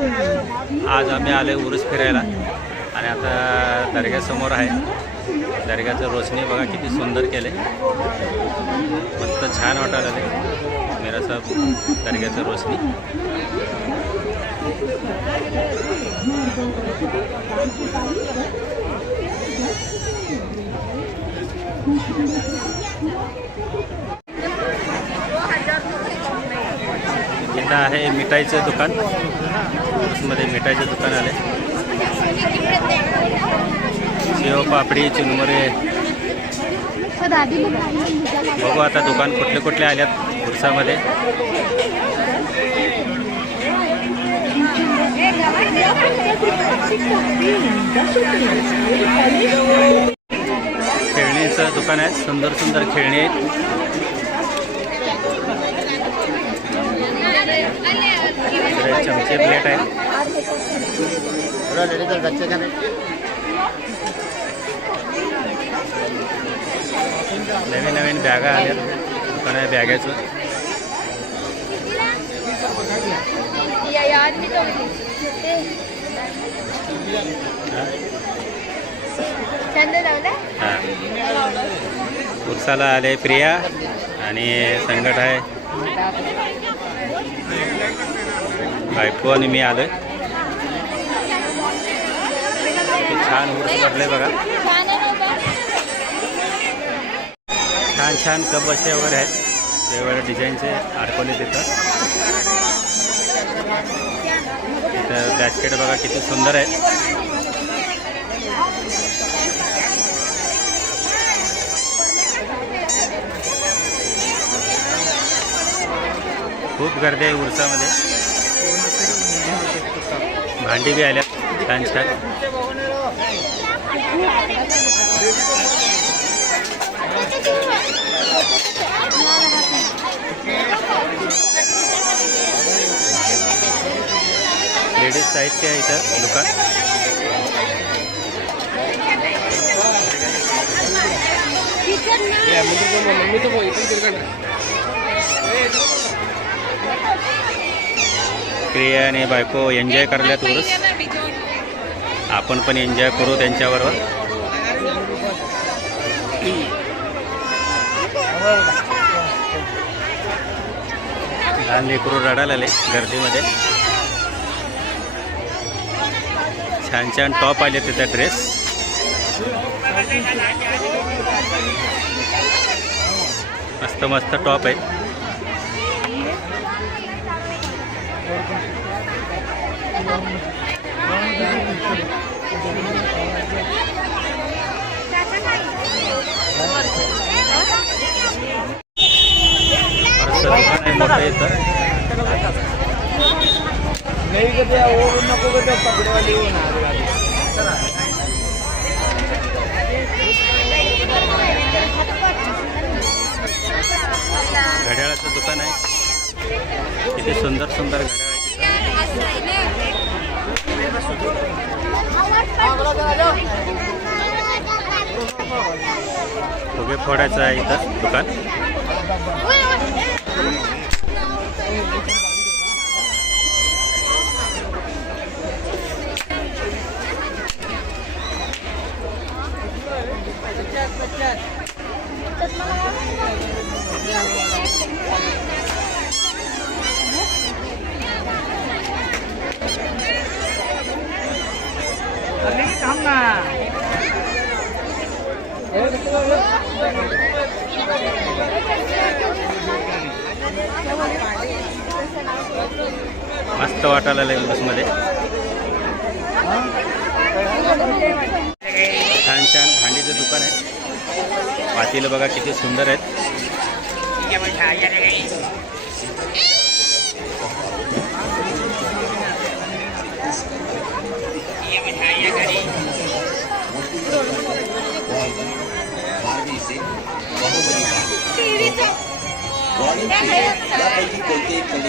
आज आम्ही आले उरूस फिरायला. आणि आता दर्ग्यासमोर आहे. दर्ग्याचं रोशनी बघा किती सुंदर केले मस्त छान वाटायला आले मेरा साहेब दर्ग्याचं रोशनी. इथं आहे मिठाईचं दुकान. मध्ये मिठाईचे दुकान आले शेव पापडी चिरमुरे बघू आता दुकान कुठले कुठले आल्यात खुर्सामध्ये खेळणीचं दुकान आहे सुंदर सुंदर खेळणी आहेत. इकडे चमचे प्लेट आहेत नवीन नवीन बॅगा आल्या दुकान आहे बॅगाचं या याद नहीं तो चंद लावला हां उरसाला आले प्रिया आणि संकट आहे बायको आणि मी आलोय. किती छान उर्स बघा. छान छान छान कप वगैरे आहेत. वेगवेगळ्या डिझाईनचे अडकवले तिथं तिथं बॅस्केट बघा किती सुंदर आहे. खूप गर्दी आहे उरसामध्ये भांडी बी आल्यात छान छान लेडीज साहित्य आहे इथं दुकान प्रिया आणि बायको एन्जॉय करल्या उरूस. आपण पण एन्जॉय करू त्यांच्याबरोबर. लहान लेकरू रडायला आले गर्दीमध्ये. छान छान टॉप आले त्याचा ड्रेस मस्त मस्त टॉप आहे. परत दुकान आहे मोठं घड्याळाचं दुकान आहे. किती सुंदर सुंदर घड्याळ. ओके फोडायचं आहे इथं दुकान. मस्त वाटायला लागेल बसमध्ये छान छान. भांडीचं दुकान आहे. पातील बघा किती सुंदर आहेत.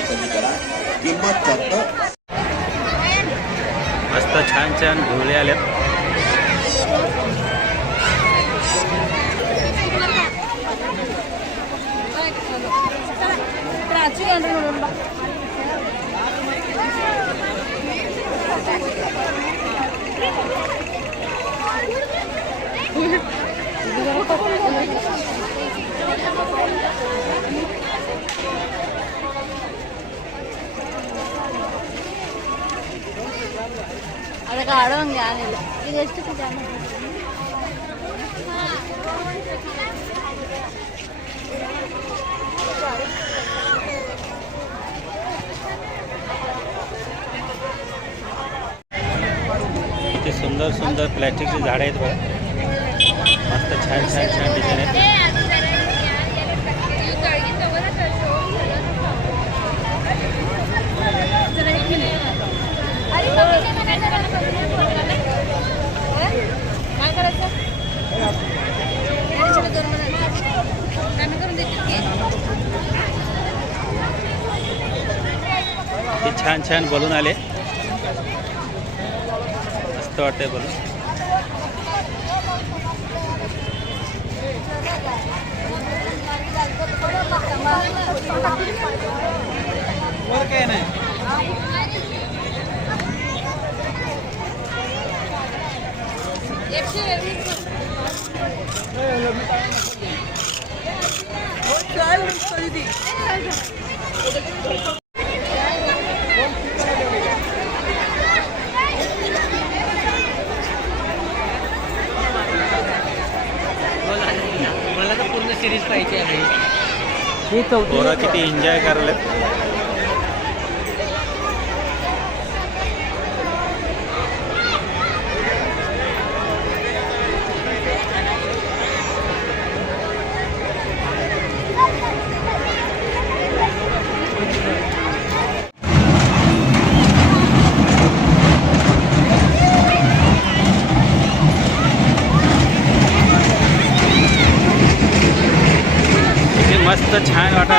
कमी करा किंमत फक्त मस्त छान छान झुले आल्यात Thank you. അതൊക്കെ അവിടെ ഞാനില്ല. ജസ്റ്റ് सुंदर सुंदर प्लॅस्टिकची झाडं आहेत बघा. मस्त छान छान छान डिझाईन आहेत. छान छान बलून आले. मस्त वाटतंय बलून. सिरीज पाहिजे आहे. ही पोरं किती एन्जॉय करायला किती मस्त छान वाटत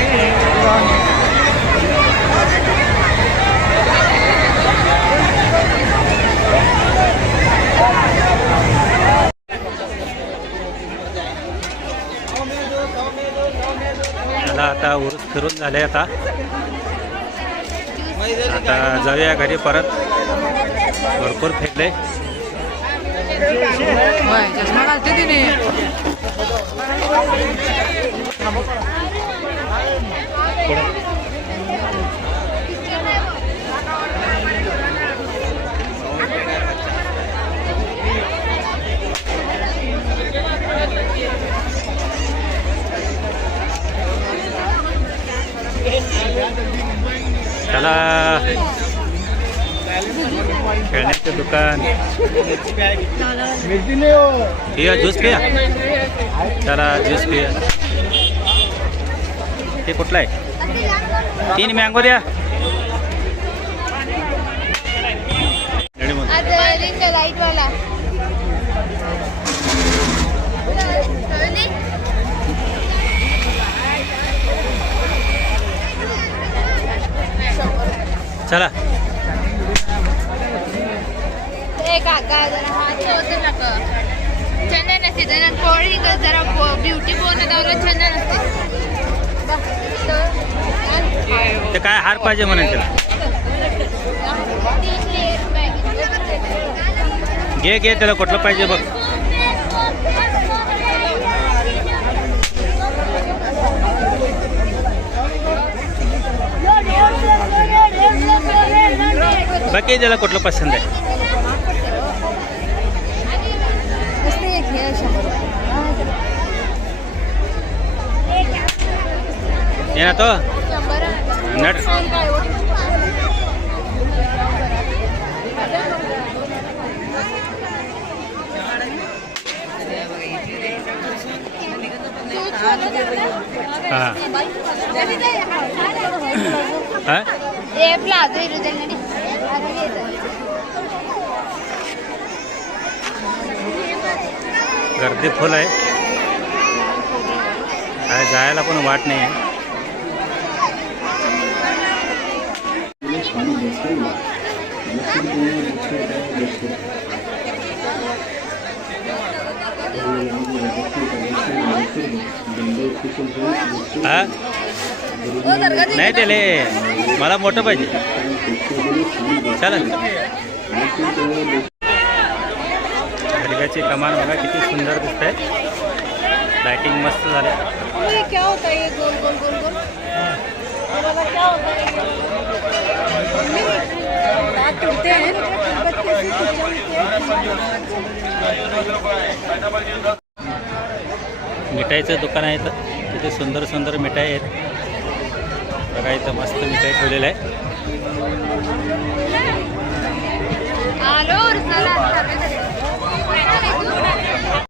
इथे एक मोठा आहे आहे आता उरूस फिरून झाले आता. आता जाऊया घरी परत. भरपूर फिरले चष्मा घालते तिने. त्याला हो. पिया ज्यूस पिया. त्याला ज्यूस पिया. ते कुठलं आहे? तीन मँगो द्या. चला. ए चंदन नसते जरा कोळी जरा ब्युटी बनवलं चंदन असते. ते काय हार पाहिजे म्हणायचं घे घे त्याला कुठलं पाहिजे बघ. बाकी त्याला कुठलं पसंत आहे. ಏನಾಯ್ತು ನಡ್ರಿ ಪ್ಲಾಜೋ गर्दी फुल आहे जायला पण वाट नाही आहे हा नाही त्याले मला मोठं पाहिजे चालेल हलग्याची कमान बघा किती सुंदर दिसत आहे लाइटिंग मस्त झाले ये क्या होता है ये गोल गोल गोल गोल ये बाबा क्या होता है ये हाथ टूटते हैं मिठाईचं दुकान आहे तर तिथे सुंदर सुंदर मिठाई आहेत. बघा इथं मस्त मिठाई ठेवलेलं आहे.